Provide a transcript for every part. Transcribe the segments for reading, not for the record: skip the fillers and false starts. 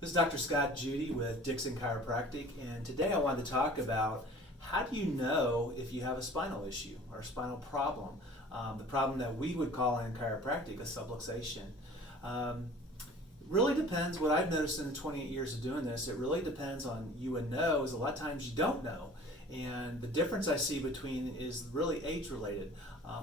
This is Dr. Scott Jutte with Dickson Chiropractic, and today I wanted to talk about how do you know if you have a spinal issue or a spinal problem, the problem that we would call in chiropractic a subluxation. Really depends. What I've noticed in the 28 years of doing this, it really depends on you and know is a lot of times you don't know. And the difference I see between is really age related.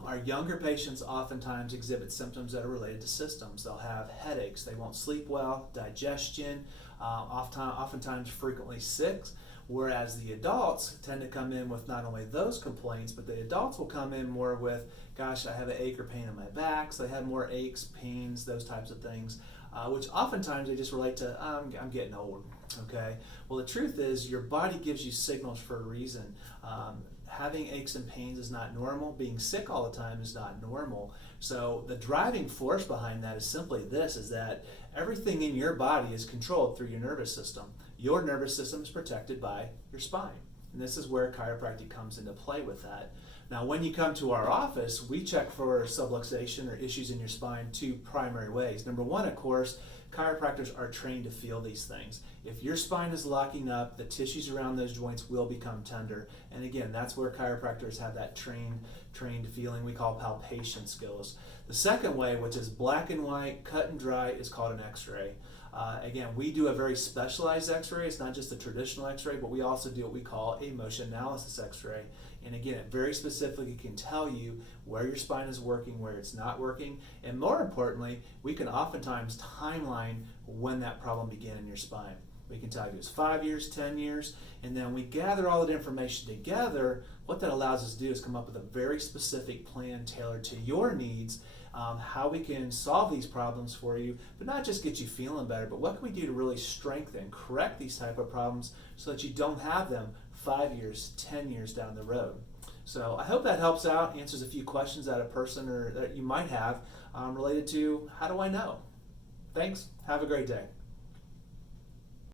Our younger patients oftentimes exhibit symptoms that are related to systems. They'll have headaches, they won't sleep well, digestion, oftentimes frequently sick, whereas the adults tend to come in with not only those complaints, but the adults will come in more with, gosh, I have an ache or pain in my back, so they have more aches, pains, those types of things. Which oftentimes they just relate to, I'm getting old, okay? Well, the truth is your body gives you signals for a reason. Having aches and pains is not normal. Being sick all the time is not normal. So the driving force behind that is simply this, is that everything in your body is controlled through your nervous system. Your nervous system is protected by your spine. And this is where chiropractic comes into play with that. Now, when you come to our office, we check for subluxation or issues in your spine two primary ways. Number one, of course, chiropractors are trained to feel these things. If your spine is locking up, the tissues around those joints will become tender. And again, that's where chiropractors have that trained feeling we call palpation skills. The second way, which is black and white, cut and dry, is called an x-ray. Again, we do a very specialized x-ray. It's not just a traditional x-ray, but we also do what we call a motion analysis x-ray. And again, it very specifically can tell you where your spine is working, where it's not working, and more importantly, we can oftentimes timeline when that problem began in your spine. We can tell you it's 5 years, 10 years, and then we gather all that information together. What that allows us to do is come up with a very specific plan tailored to your needs, how we can solve these problems for you, but not just get you feeling better, but what can we do to really strengthen, correct these type of problems so that you don't have them 5 years, 10 years down the road. So I hope that helps out, answers a few questions that a person or that you might have related to how do I know? Thanks. Have a great day.